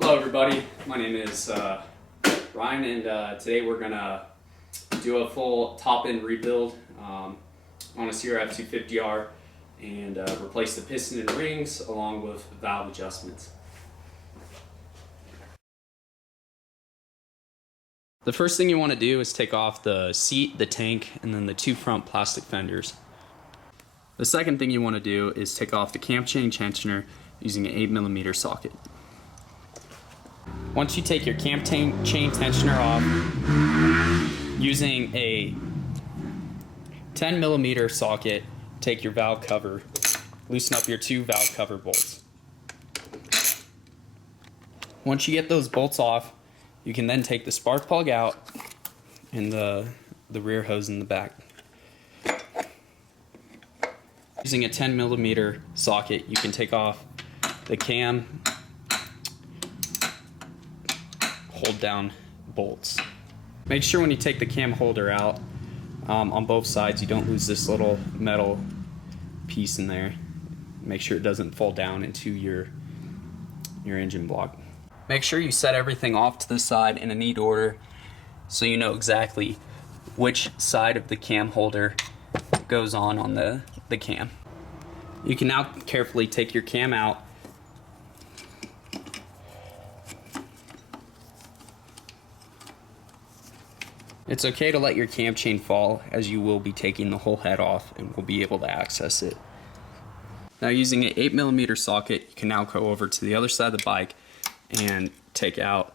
Hello everybody, my name is Ryan, and today we're going to do a full top-end rebuild on a crf250r and replace the piston and rings along with valve adjustments. The first thing you want to do is take off the seat, the tank, and then the two front plastic fenders. The second thing you want to do is take off the cam chain tensioner using an 8mm socket. Once you take your cam chain tensioner off, using a 10mm socket, take your valve cover, loosen up your two valve cover bolts. Once you get those bolts off, you can then take the spark plug out and the rear hose in the back. Using a 10mm socket, you can take off the cam hold down bolts. Make sure when you take the cam holder out on both sides, you don't lose this little metal piece in there. Make sure it doesn't fall down into your engine block. Make sure you set everything off to the side in a neat order so you know exactly which side of the cam holder goes on the cam. You can now carefully take your cam out . It's okay to let your cam chain fall, as you will be taking the whole head off and will be able to access it. Now, using an 8mm socket, you can now go over to the other side of the bike and take out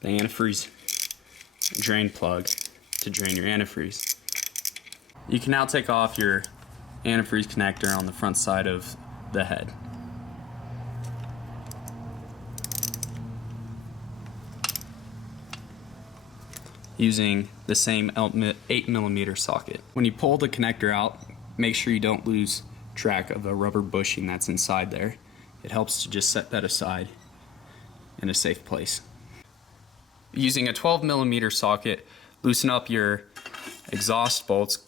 the antifreeze drain plug to drain your antifreeze. You can now take off your antifreeze connector on the front side of the head. Using the same 8mm socket. When you pull the connector out, make sure you don't lose track of the rubber bushing that's inside there. It helps to just set that aside in a safe place. Using a 12mm socket, loosen up your exhaust bolts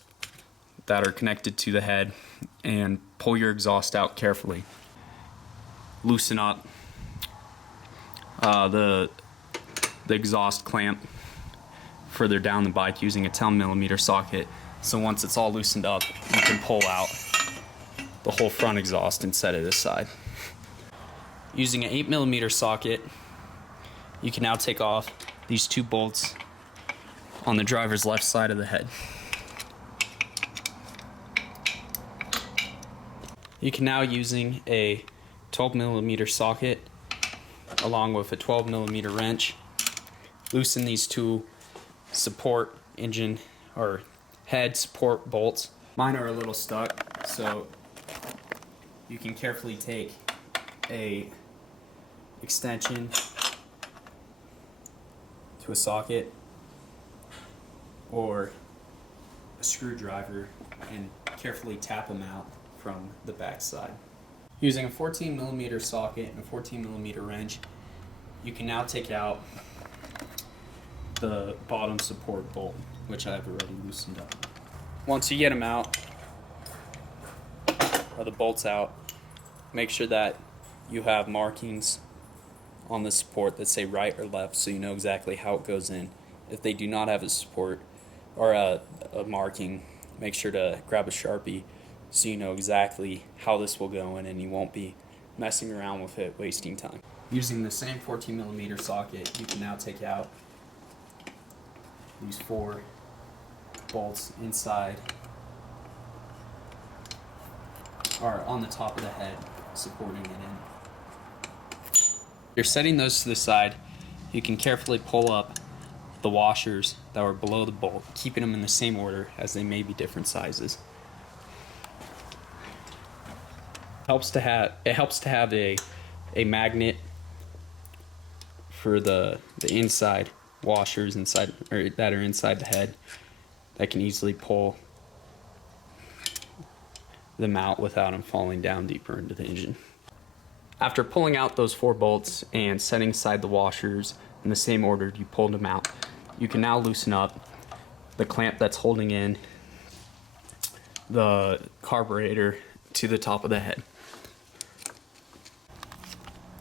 that are connected to the head and pull your exhaust out carefully. Loosen up the exhaust clamp further down the bike using a 10mm socket, so once it's all loosened up, you can pull out the whole front exhaust and set it aside. Using an 8mm socket, you can now take off these two bolts on the driver's left side of the head. You can now, using a 12mm socket along with a 12mm wrench, loosen these two support engine or head support bolts. Mine are a little stuck, so you can carefully take a extension to a socket or a screwdriver and carefully tap them out from the back side. Using a 14mm socket and a 14mm wrench, you can now take out the bottom support bolt, which I've already loosened up. Once you get them out, or the bolts out, make sure that you have markings on the support that say right or left, so you know exactly how it goes in. If they do not have a support or a marking, make sure to grab a Sharpie so you know exactly how this will go in and you won't be messing around with it, wasting time. Using the same 14mm socket, you can now take out these four bolts inside, or on the top of the head, supporting it in. You're setting those to the side. You can carefully pull up the washers that were below the bolt, keeping them in the same order as they may be different sizes. It helps to have a magnet for the inside washers inside, or that are inside the head, that can easily pull them out without them falling down deeper into the engine. After pulling out those four bolts and setting aside the washers in the same order you pulled them out, you can now loosen up the clamp that's holding in the carburetor to the top of the head.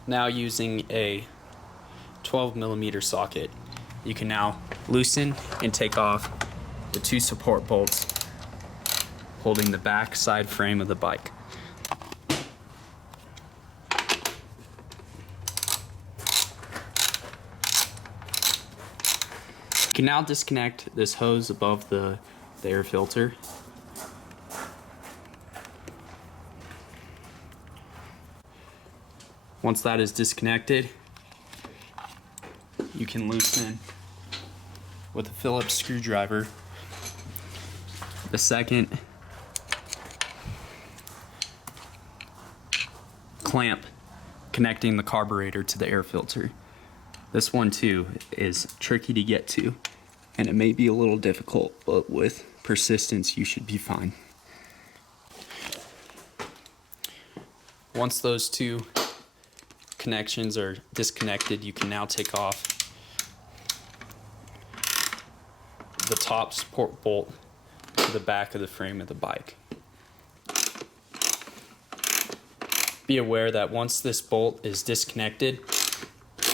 Now, using a 12mm socket, you can now loosen and take off the 2 support bolts holding the back side frame of the bike. You can now disconnect this hose above the air filter. Once that is disconnected, you can loosen with a Phillips screwdriver the second clamp connecting the carburetor to the air filter. This one too is tricky to get to, and it may be a little difficult, but with persistence you should be fine. Once those 2 connections are disconnected, you can now take off the top support bolt to the back of the frame of the bike. Be aware that once this bolt is disconnected,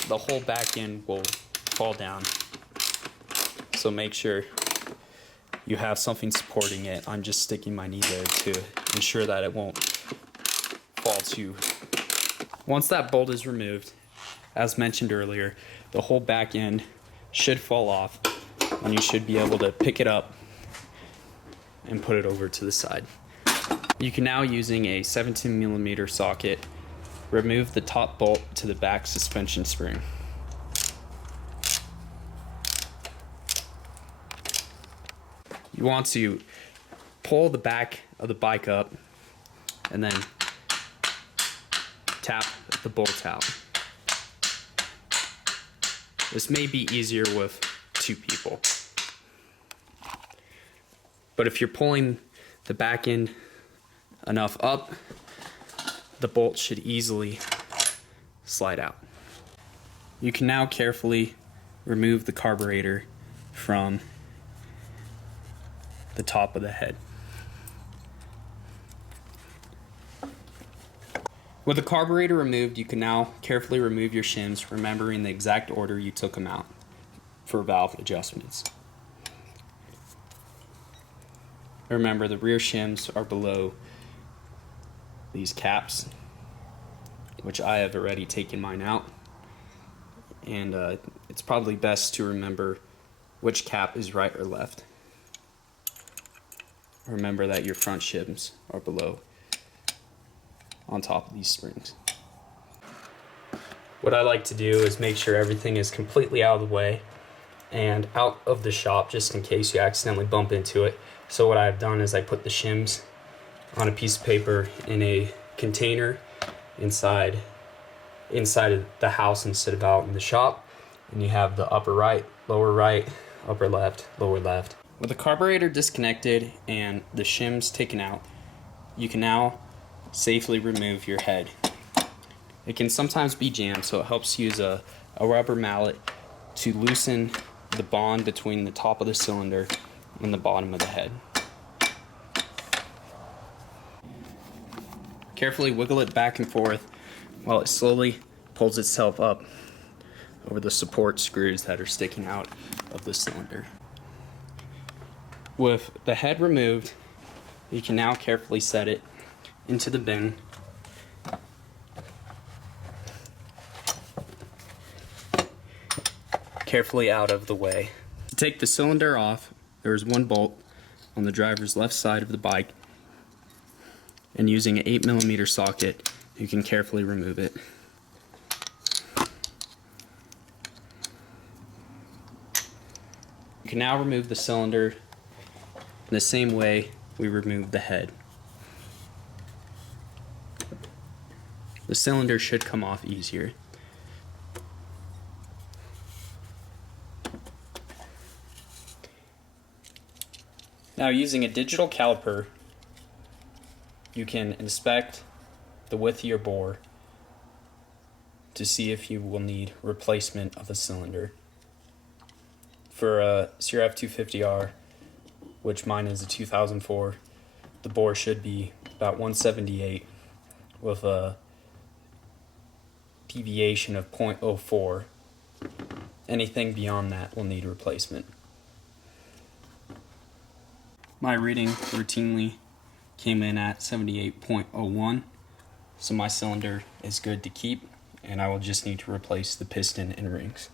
the whole back end will fall down. So make sure you have something supporting it. I'm just sticking my knee there to ensure that it won't fall too. Once that bolt is removed, as mentioned earlier, the whole back end should fall off, and you should be able to pick it up and put it over to the side. You can now, using a 17mm socket, remove the top bolt to the back suspension spring. You want to pull the back of the bike up and then tap the bolt out. This may be easier with 2 people. But if you're pulling the back end enough up, the bolt should easily slide out. You can now carefully remove the carburetor from the top of the head. With the carburetor removed, you can now carefully remove your shims, remembering the exact order you took them out for valve adjustments. Remember, the rear shims are below these caps, which I have already taken mine out, and it's probably best to remember which cap is right or left. Remember that your front shims are below, on top of these springs. What I like to do is make sure everything is completely out of the way and out of the shop, just in case you accidentally bump into it. So what I've done is I put the shims on a piece of paper in a container inside of the house instead of out in the shop, and you have the upper right, upper left, lower left. With the carburetor disconnected and the shims taken out, you can now safely remove your head. It can sometimes be jammed, so it helps use a rubber mallet to loosen the bond between the top of the cylinder and the bottom of the head. Carefully wiggle it back and forth while it slowly pulls itself up over the support screws that are sticking out of the cylinder. With the head removed, you can now carefully set it into the bin. Carefully out of the way. To take the cylinder off, there is one bolt on the driver's left side of the bike, and using an 8mm socket, you can carefully remove it. You can now remove the cylinder in the same way we removed the head. The cylinder should come off easier. Now, using a digital caliper, you can inspect the width of your bore to see if you will need replacement of a cylinder. For a crf250r, which mine is a 2004, the bore should be about 178 with a deviation of 0.04. anything beyond that will need replacement. My reading routinely came in at 78.01, so my cylinder is good to keep, and I will just need to replace the piston and rings.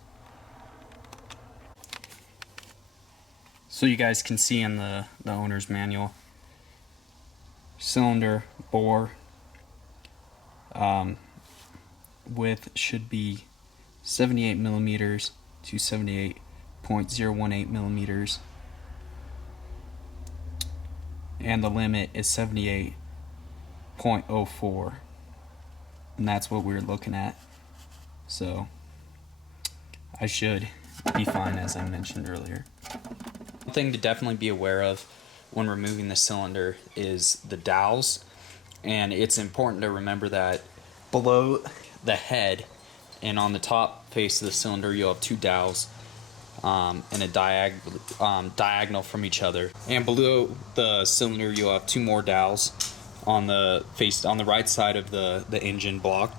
So you guys can see in the owner's manual, cylinder bore width should be 78 millimeters to 78.018 millimeters, and the limit is 78.04, and that's what we're looking at. So I should be fine, as I mentioned earlier. One thing to definitely be aware of when removing the cylinder is the dowels, and it's important to remember that below the head and on the top face of the cylinder you'll have two dowels and a diagonal from each other, and below the cylinder you'll have two more dowels on the right side of the engine block.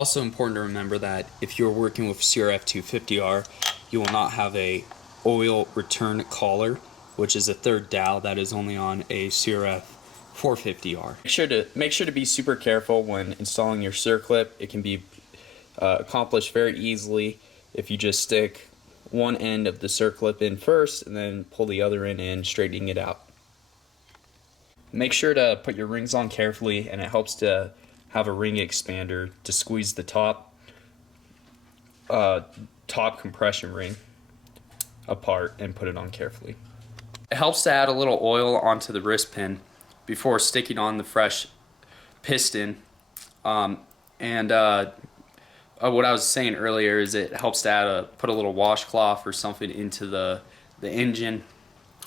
Also important to remember that if you're working with crf250r, you will not have a oil return collar, which is a third dowel that is only on a crf250r. Make sure to be super careful when installing your circlip. It can be accomplished very easily if you just stick one end of the circlip in first and then pull the other end in, straightening it out. Make sure to put your rings on carefully, and it helps to have a ring expander to squeeze the top compression ring apart and put it on carefully. It helps to add a little oil onto the wrist pin before sticking on the fresh piston. What I was saying earlier is it helps to put a little washcloth or something into the engine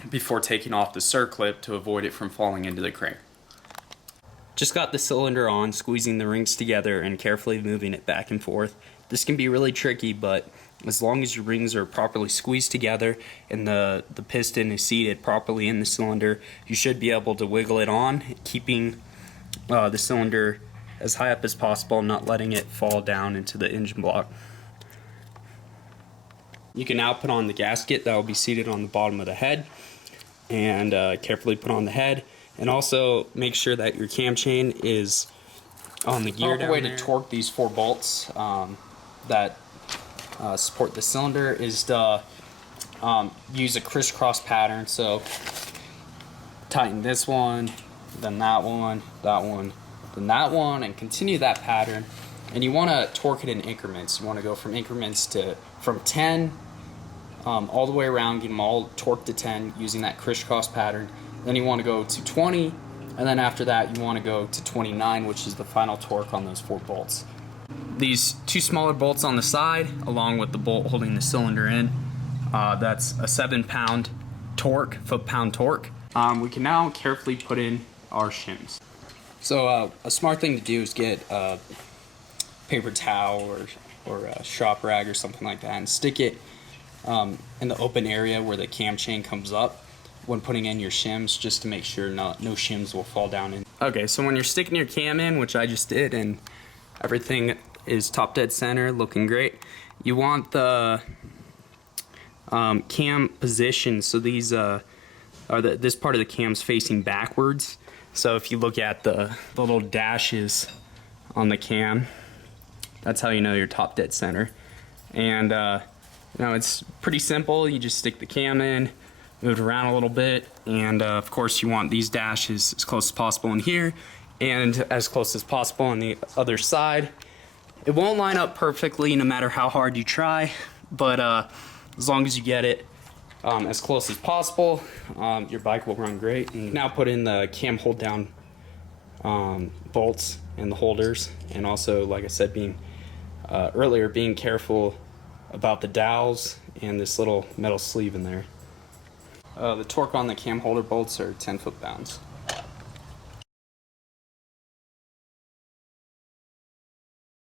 before taking off the circlip to avoid it from falling into the crank. Just got the cylinder on, squeezing the rings together and carefully moving it back and forth. This can be really tricky, but as long as your rings are properly squeezed together and the piston is seated properly in the cylinder, you should be able to wiggle it on, keeping the cylinder as high up as possible, not letting it fall down into the engine block. You can now put on the gasket that will be seated on the bottom of the head, and carefully put on the head, and also make sure that your cam chain is on the gear down there. The way to torque these 4 bolts that support the cylinder is to use a crisscross pattern. So tighten this one, then that one, then that one, and continue that pattern. And you want to torque it in increments. You want to go from increments from 10 all the way around, get them all torqued to 10 using that crisscross pattern. Then you want to go to 20, and then after that you want to go to 29, which is the final torque on those 4 bolts. These 2 smaller bolts on the side, along with the bolt holding the cylinder in, that's a 7-pound torque, foot-pound torque. We can now carefully put in our shims. So a smart thing to do is get a paper towel or a shop rag or something like that and stick it in the open area where the cam chain comes up when putting in your shims, just to make sure no shims will fall down in. Okay, so when you're sticking your cam in, which I just did, and everything is top dead center, looking great, you want the cam position. So these this part of the cam's facing backwards. So if you look at the little dashes on the cam, that's how you know you're top dead center. And now it's pretty simple. You just stick the cam in, move it around a little bit, and of course you want these dashes as close as possible in here and as close as possible on the other side. It won't line up perfectly no matter how hard you try, but as long as you get it as close as possible, your bike will run great. And now put in the cam hold down bolts and the holders, and also, like I said earlier, being careful about the dowels and this little metal sleeve in there. The torque on the cam holder bolts are 10 foot-pounds.